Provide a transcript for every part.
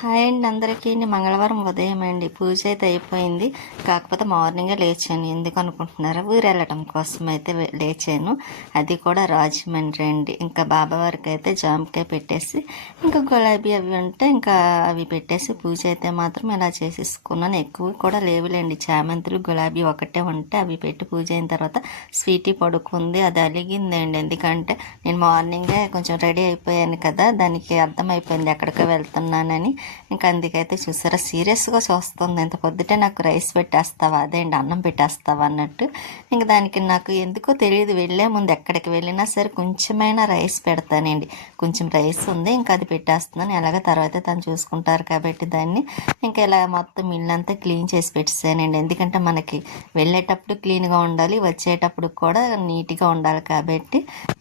Hi అండి అందరికీ. మంగళవారం ఉదయం అండి. పూజ అయితే అయిపోయింది. కాకపోతే మార్నింగే లేచాను. ఎందుకు అనుకుంటున్నారా? ఊరు కోసం అయితే లేచాను. అది కూడా రాజమండ్రి అండి. ఇంకా బాబా వారికి అయితే జామకాయ పెట్టేసి ఇంకా గులాబీ అవి ఉంటే ఇంకా అవి పెట్టేసి పూజ అయితే మాత్రం ఇలా చేసేసుకున్నాను. ఎక్కువ కూడా లేవులేండి. చామంతులు గులాబీ ఒకటే ఉంటే అవి పెట్టి పూజ అయిన తర్వాత స్వీటీ పడుకుంది. అది అలిగిందండి. ఎందుకంటే నేను మార్నింగే కొంచెం రెడీ అయిపోయాను కదా. దానికి అర్థమైపోయింది ఎక్కడికో వెళ్తున్నానని. ఇంకా అందుకైతే చూసారా? సీరియస్గా చూస్తుంది. ఇంత పొద్దుటే నాకు రైస్ పెట్టేస్తావా? అదే అండి అన్నం పెట్టేస్తావా అన్నట్టు. ఇంకా దానికి నాకు ఎందుకో తెలియదు. వెళ్ళే ముందు ఎక్కడికి వెళ్ళినా సరే కొంచెమైనా రైస్ పెడతానండి. కొంచెం రైస్ ఉంది ఇంకా అది పెట్టేస్తున్నాను. ఎలాగ తర్వాత తను చూసుకుంటారు కాబట్టి దాన్ని. ఇంకా ఇలా మొత్తం ఇల్లంతా క్లీన్ చేసి పెట్టేసానండి. ఎందుకంటే మనకి వెళ్ళేటప్పుడు క్లీన్గా ఉండాలి వచ్చేటప్పుడు కూడా నీట్గా ఉండాలి కాబట్టి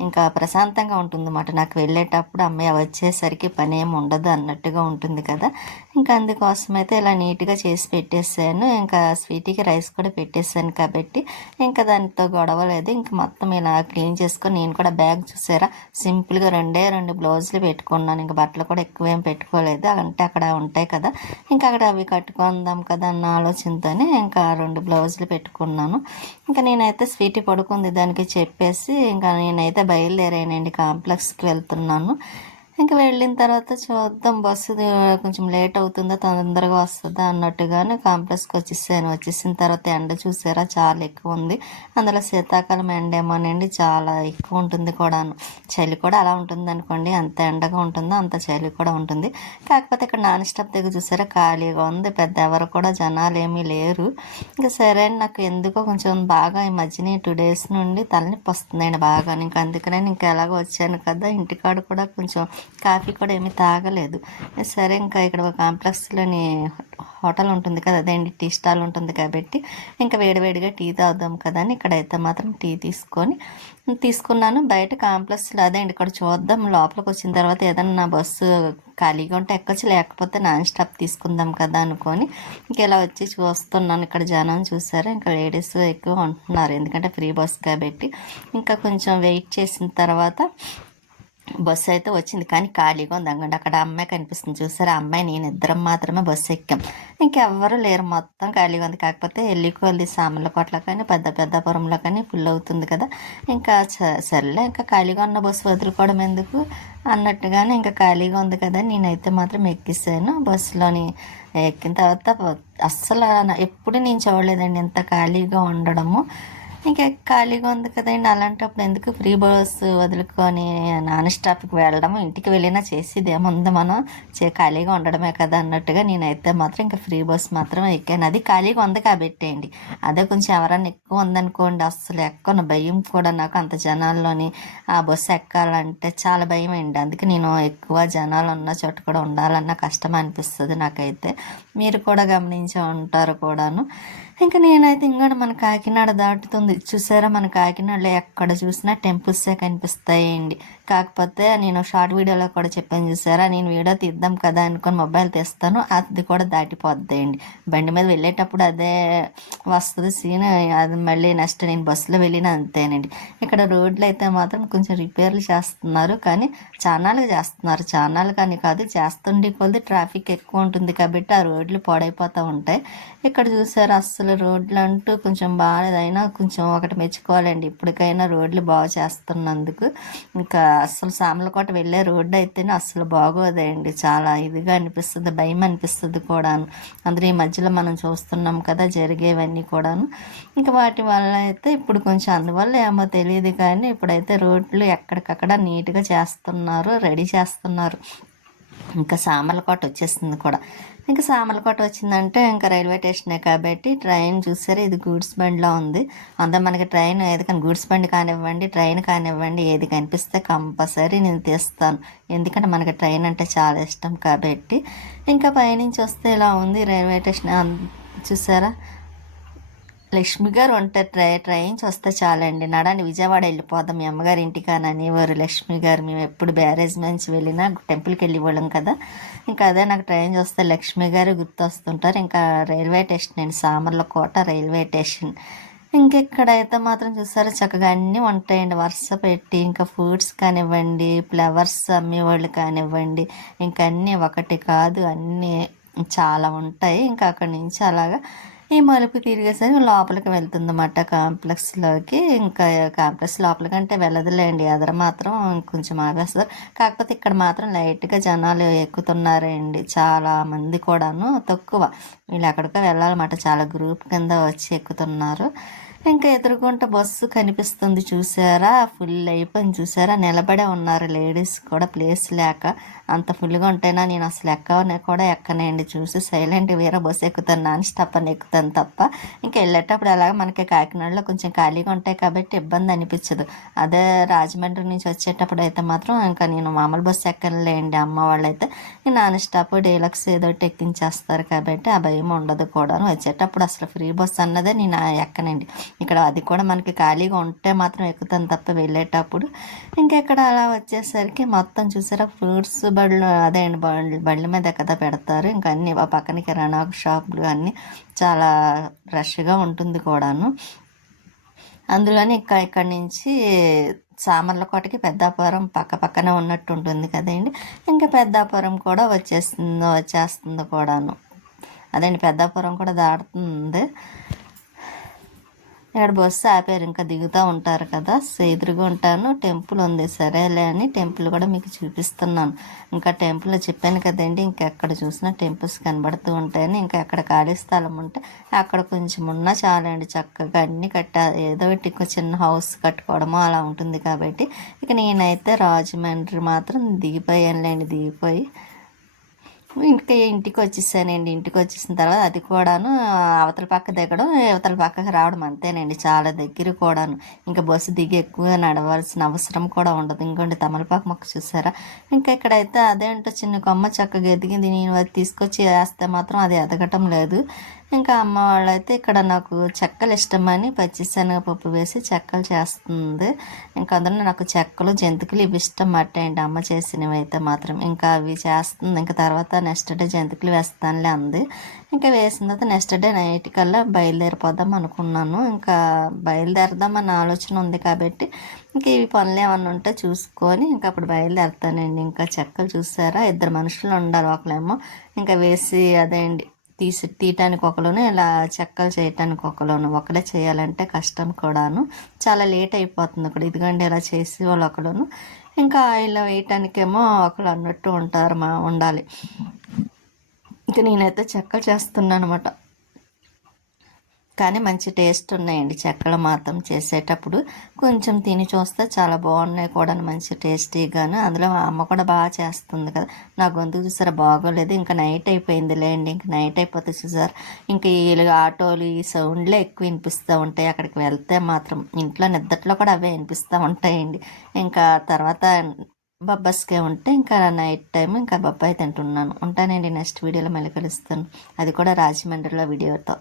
ఇంకా ప్రశాంతంగా ఉంటుంది అన్నమాట నాకు వెళ్ళేటప్పుడు అమ్మాయి వచ్చేసరికి పని ఏమి ఉండదు అన్నట్టుగా ఉంటుంది కదా. ఇంకా అందుకోసం అయితే ఇలా నీట్గా చేసి పెట్టేసాను. ఇంకా స్వీటీకి రైస్ కూడా పెట్టేసాను కాబట్టి ఇంకా దానితో గొడవ లేదు. ఇంకా మొత్తం ఇలా క్లీన్ చేసుకొని నేను కూడా బ్యాగ్ చూసారా? సింపుల్గా రెండే రెండు బ్లౌజులు పెట్టుకున్నాను. ఇంకా బట్టలు కూడా ఎక్కువ ఏం పెట్టుకోలేదు. అంటే అక్కడ ఉంటాయి కదా. ఇంకా అక్కడ అవి కట్టుకుందాం కదా అన్న ఆలోచనతోనే ఇంకా రెండు బ్లౌజులు పెట్టుకున్నాను. ఇంకా నేనైతే స్వీటీ పడుకుంది దానికి చెప్పేసి ఇంకా నేనైతే బయలుదేరానండి కాంప్లెక్స్కి వెళ్తున్నాను. ఇంకా వెళ్ళిన తర్వాత చూద్దాం. బస్సు కొంచెం లేట్ అవుతుందా తొందరగా వస్తుందా అన్నట్టుగానే కాంప్లెక్స్కి వచ్చేసాను. వచ్చేసిన తర్వాత ఎండ చూసారా? చాలా ఎక్కువ ఉంది. అందులో శీతాకాలం ఎండ ఏమోనండి చాలా ఎక్కువ ఉంటుంది కూడాను. చలి కూడా అలా ఉంటుంది అనుకోండి. అంత ఎండగా ఉంటుందో అంత చలి కూడా ఉంటుంది. కాకపోతే ఇక్కడ నాన్ స్టాప్ దగ్గర చూసారా? ఖాళీగా ఉంది. పెద్ద ఎవరు కూడా జనాలు ఏమీ లేరు. ఇంకా సరే అండి. నాకు ఎందుకో కొంచెం బాగా ఈ మధ్యన టూ డేస్ నుండి తలనొప్పి వస్తుందండి బాగా ఇంకా అందుకనే ఇంకా ఎలాగో వచ్చాను కదా. ఇంటికాడ కూడా కొంచెం కాఫీ కూడా ఏమీ తాగలేదు. సరే ఇంకా ఇక్కడ ఒక కాంప్లెక్స్లోని హోటల్ ఉంటుంది కదా అదేంటి? టీ స్టాల్ ఉంటుంది కాబట్టి ఇంకా వేడివేడిగా టీ తాగుదాం కదా అని ఇక్కడైతే మాత్రం టీ తీసుకొని తీసుకున్నాను. బయట కాంప్లెక్స్లో అదే అండి ఇక్కడ చూద్దాం. లోపలికి వచ్చిన తర్వాత ఏదన్నా నా బస్సు ఖాళీగా ఉంటే ఎక్కొచ్చు లేకపోతే నాన్ స్టాప్ తీసుకుందాం కదా అనుకొని ఇంక ఇలా వచ్చి చూస్తున్నాను. ఇక్కడ జనం చూసారా? ఇంకా లేడీస్ ఎక్కువ ఉంటున్నారు ఎందుకంటే ఫ్రీ బస్ కాబట్టి. ఇంకా కొంచెం వెయిట్ చేసిన తర్వాత బస్సు అయితే వచ్చింది. కానీ ఖాళీగా ఉంది. అంగండి అక్కడ అమ్మాయి కనిపిస్తుంది. చూసారా? ఆ అమ్మాయి నేను ఇద్దరం మాత్రమే బస్సు ఎక్కాం. ఇంకెవ్వరూ లేరు. మొత్తం ఖాళీగా ఉంది. కాకపోతే ఎల్లికోల్ది సామర్లకోటలో కానీ పెద్ద పెద్దపురంలో కానీ ఫుల్ అవుతుంది కదా. ఇంకా స- సర్లే ఇంకా ఖాళీగా ఉన్న బస్సు వదులుకోవడం ఎందుకు? అన్నట్టుగానే ఇంకా ఖాళీగా ఉంది కదా. నేనైతే మాత్రం ఎక్కిస్తాను బస్సులోని. ఎక్కిన తర్వాత అస్సలు ఎప్పుడు నేను చూడలేదండి ఇంత ఖాళీగా ఉండడము. ఇంకా ఖాళీగా ఉంది కదండి. అలాంటప్పుడు ఎందుకు ఫ్రీ బస్ వదులుకొని నాన్ స్టాప్కి వెళ్ళడం ఇంటికి వెళ్ళినా చేసేది ఏముంది మనం? చే ఖాళీగా ఉండడమే కదా అన్నట్టుగా నేనైతే మాత్రం ఇంకా ఫ్రీ బస్ మాత్రం ఎక్కాను. అది ఖాళీగా ఉంది కాబట్టి అండి. అదే కొంచెం ఎవరైనా ఎక్కువ ఉందనుకోండి అస్సలు ఎక్కను. భయం కూడా నాకు అంత జనాల్లోని ఆ బస్సు ఎక్కాలంటే చాలా భయం అండి. అందుకే నేను ఎక్కువ జనాలు ఉన్న చోట కూడా ఉండాలన్న కష్టం అనిపిస్తుంది నాకైతే. మీరు కూడా గమనించి ఉంటారు కూడాను. ఇంకా నేనైతే ఇంకా మన కాకినాడ దాటుతుంది. చూసారా మన కాకినాడలో ఎక్కడ చూసినా టెంపుల్సే కనిపిస్తాయండి. కాకపోతే నేను షార్ట్ వీడియోలో కూడా చెప్పాను చూసారా నేను వీడియో తీద్దాం కదా అనుకొని మొబైల్ తీస్తాను అది కూడా దాటిపోద్దండి. బండి మీద వెళ్ళేటప్పుడు అదే వస్తుంది సీన్ అది మళ్ళీ నెక్స్ట్ నేను బస్సులో వెళ్ళిన అంతేనండి. ఇక్కడ రోడ్లు అయితే మాత్రం కొంచెం రిపేర్లు చేస్తున్నారు కానీ చానాలుగా చేస్తున్నారు. చానాలు కానీ కాదు చేస్తుండే కొద్ది ట్రాఫిక్ ఎక్కువ ఉంటుంది కాబట్టి ఆ రోడ్లు పాడైపోతూ ఉంటాయి. ఇక్కడ చూసారు అస్సలు రోడ్లు అంటూ కొంచెం బాగాలేదైనా కొంచెం ఒకటి మెచ్చుకోవాలండి. ఇప్పటికైనా రోడ్లు బాగా చేస్తున్నందుకు. ఇంకా అస్సలు సామలకోట వెళ్ళే రోడ్డు అయితేనే అస్సలు బాగోదండి. చాలా ఇదిగా అనిపిస్తుంది భయం అనిపిస్తుంది కూడాను. అందరూ ఈ మధ్యలో మనం చూస్తున్నాం కదా జరిగేవన్నీ కూడాను. ఇంకా వాటి వల్ల అయితే ఇప్పుడు కొంచెం అందువల్ల ఏమో తెలియదు కానీ ఇప్పుడైతే రోడ్లు ఎక్కడికక్కడ నీట్గా చేస్తున్నారు రెడీ చేస్తున్నారు. ఇంకా సామర్లకోట వచ్చేస్తుంది కూడా. ఇంకా సామర్లకోట వచ్చిందంటే ఇంకా రైల్వే స్టేషనే కాబట్టి ట్రైన్ చూసారు? ఇది గూడ్స్ బండిలో ఉంది. అందులో మనకి ట్రైన్ ఏది కానీ గూడ్స్ బండి కానివ్వండి ట్రైన్ కానివ్వండి ఏది కనిపిస్తే కంపల్సరీ నేను తీస్తాను. ఎందుకంటే మనకి ట్రైన్ అంటే చాలా ఇష్టం కాబట్టి. ఇంకా పైనుంచి వస్తే ఇలా ఉంది రైల్వే స్టేషన్? చూసారా? లక్ష్మి గారు ఉంటే ట్రై ట్రైన్స్ వస్తే చాలండి. నడని విజయవాడ వెళ్ళిపోదాం. మీ అమ్మగారి ఇంటికి అని అనేవారు లక్ష్మి గారు. మేము ఎప్పుడు బ్యారేజ్ నుంచి వెళ్ళినా టెంపుల్కి వెళ్ళిపోవడం కదా. ఇంకా అదే నాకు ట్రైన్ వస్తే లక్ష్మి గారు గుర్తొస్తుంటారు. ఇంకా రైల్వే స్టేషన్ అండి. Samarlakota railway station. ఇంకెక్కడైతే మాత్రం చూసారో చక్కగా అన్నీ ఉంటాయండి. వరుస పెట్టి ఇంకా ఫ్రూట్స్ కానివ్వండి ఫ్లవర్స్ అమ్మేవాళ్ళు కానివ్వండి. ఇంకా అన్నీ ఒకటి కాదు అన్నీ చాలా ఉంటాయి. ఇంకా అక్కడి నుంచి అలాగా ఈ మలుపు తిరిగేసరికి లోపలికి వెళ్తుందన్నమాట కాంప్లెక్స్లోకి. ఇంకా కాంప్లెక్స్ లోపలికంటే వెళ్ళదులేండి. ఎదర మాత్రం కొంచెం ఆగేస్తారు కాకపోతే ఇక్కడ మాత్రం లైట్గా జనాలు ఎక్కుతున్నారండి. చాలా మంది కూడాను తక్కువ. వీళ్ళు ఎక్కడికో వెళ్ళాలన్నమాట. చాలా గ్రూప్ కింద వచ్చి ఎక్కుతున్నారు. ఇంకా ఎదురుగుంట బస్సు కనిపిస్తుంది చూసారా? ఫుల్ అయిపోయింది చూసారా? నిలబడే ఉన్నారు లేడీస్ కూడా ప్లేస్ లేక. అంత ఫుల్గా ఉంటేనా నేను అసలు ఎక్కనే కూడా ఎక్కనండి చూసి సైలెంట్ వేరే బస్సు ఎక్కుతాను నాన్ స్టాప్ అని ఎక్కుతాను తప్ప. ఇంకా వెళ్ళేటప్పుడు అలాగ మనకి కాకినాడలో కొంచెం ఖాళీగా ఉంటాయి కాబట్టి ఇబ్బంది అనిపించదు. అదే రాజమండ్రి నుంచి వచ్చేటప్పుడు అయితే మాత్రం ఇంకా నేను మామూలు బస్సు ఎక్కనులేండి అమ్మ వాళ్ళైతే. నాన్ స్టాప్ డీలక్స్ ఏదో ఒకటి ఎక్కించేస్తారు కాబట్టి ఆ భయం ఉండదు కూడా వచ్చేటప్పుడు అసలు ఫ్రీ బస్ అన్నదే నేను ఎక్కనండి. ఇక్కడ అది కూడా మనకి ఖాళీగా ఉంటే మాత్రం ఎక్కుతాను తప్ప వెళ్ళేటప్పుడు. ఇంకెక్కడ అలా వచ్చేసరికి మొత్తం చూసారా ఫ్రూట్స్ బళ్ళు అదే అండి బండ్లు బళ్ళ మీద కదా పెడతారు. ఇంకా అన్ని ఆ పక్కన కిరాణా షాపులు అన్నీ చాలా రష్గా ఉంటుంది కూడాను. అందులోనే ఇంకా ఇక్కడి నుంచి సామర్లకోటకి పెద్దాపురం పక్క పక్కనే ఉన్నట్టు ఉంటుంది కదండి. ఇంకా పెద్దాపురం కూడా వచ్చేస్తుంది వచ్చేస్తుంది కూడాను. అదండి పెద్దాపురం కూడా దాటుతుంది. ఇక్కడ బస్సు ఆపారు. ఇంకా దిగుతూ ఉంటారు కదా. ఎదురుగా ఉంటాను. టెంపుల్ ఉంది. సరేలే అని టెంపుల్ కూడా మీకు చూపిస్తున్నాను. ఇంకా టెంపుల్ చెప్పాను కదండి ఇంకెక్కడ చూసినా టెంపుల్స్ కనబడుతూ ఉంటాయని. ఇంకా ఎక్కడ ఖాళీ స్థలం ఉంటే అక్కడ కొంచెం ఉన్నా చాలండి. చక్కగా అన్ని కట్టా ఏదో ఒకటి చిన్న హౌస్ కట్టుకోవడమో అలా ఉంటుంది కాబట్టి. ఇక నేనైతే రాజమండ్రి మాత్రం దిగిపోయానులేండి. దిగిపోయి ఇంకా ఇంటికి వచ్చేసానండి. ఇంటికి వచ్చేసిన తర్వాత అది కూడాను అవతల పక్క దిగడం అవతల పక్కకి రావడం అంతేనండి. చాలా దగ్గర కూడాను. ఇంకా బస్సు దిగి ఎక్కువ నడవాల్సిన అవసరం కూడా ఉండదు. ఇంకోండి తమలపాకు మొక్క చూసారా? ఇంకా ఇక్కడైతే అదేంటో చిన్న కొమ్మ చక్కగా ఎదిగింది. నేను అది తీసుకొచ్చి వేస్తే మాత్రం అది ఎదగటం లేదు. ఇంకా అమ్మ వాళ్ళైతే ఇక్కడ నాకు చెక్కలు ఇష్టమని పచ్చిశనగపప్పు వేసి చెక్కలు చేస్తుంది. ఇంకా అందులో నాకు చెక్కలు జంతికలు ఇవి ఇష్టం అండి. అమ్మ చేసినవి అయితే మాత్రం ఇంకా అవి చేస్తుంది. ఇంకా తర్వాత నెక్స్ట్ డే జంతికలు వేస్తానులే అంది. ఇంకా వేసిన తర్వాత నెక్స్ట్ డే నైట్ కల్లా బయలుదేరిపోదాం అనుకున్నాను. ఇంకా బయలుదేరదాం ఆలోచన ఉంది కాబట్టి ఇంకా ఇవి పనులు ఏమన్నా ఉంటే చూసుకొని ఇంకా అప్పుడు బయలుదేరుతానండి. ఇంకా చెక్కలు చూసారా? ఇద్దరు మనుషులు ఉండాలి ఒకళ్ళేమో. ఇంకా వేసి అదే అండి తీసి తీయటానికి ఒకలోను ఇలా చెక్కలు చేయటానికి ఒకలోను. ఒకడే చేయాలంటే కష్టం కూడాను. చాలా లేట్ అయిపోతుంది అక్కడ ఇదిగండి ఇలా చేసి వాళ్ళు ఒకలోను. ఇంకా ఇలా వేయటానికేమో ఒకళ్ళు అన్నట్టు ఉంటారు మా ఉండాలి. ఇంకా నేనైతే చెక్కలు చేస్తున్నాను అనమాట కానీ మంచి టేస్ట్ ఉన్నాయండి. చెక్కలు మాత్రం చేసేటప్పుడు కొంచెం తిని చూస్తే చాలా బాగున్నాయి కూడా మంచి టేస్టీగాను అందులో మా అమ్మ కూడా బాగా చేస్తుంది కదా. నా గొంతు చూసారా బాగోలేదు. ఇంకా నైట్ అయిపోయింది లేండి. ఇంకా నైట్ అయిపోతే చూసారు ఇంకా ఈ ఆటోలు ఈ సౌండ్లే ఎక్కువ వినిపిస్తూ ఉంటాయి. అక్కడికి వెళ్తే మాత్రం ఇంట్లో నిద్దట్లో కూడా అవే వినిపిస్తూ ఉంటాయండి. ఇంకా తర్వాత బొబ్బస్కే ఉంటే ఇంకా నైట్ టైం ఇంకా బొబ్బాయి తింటున్నాను. ఉంటానండి నెక్స్ట్ వీడియోలో మళ్ళీ కలుస్తాను. అది కూడా రాజమండ్రిలో వీడియోతో.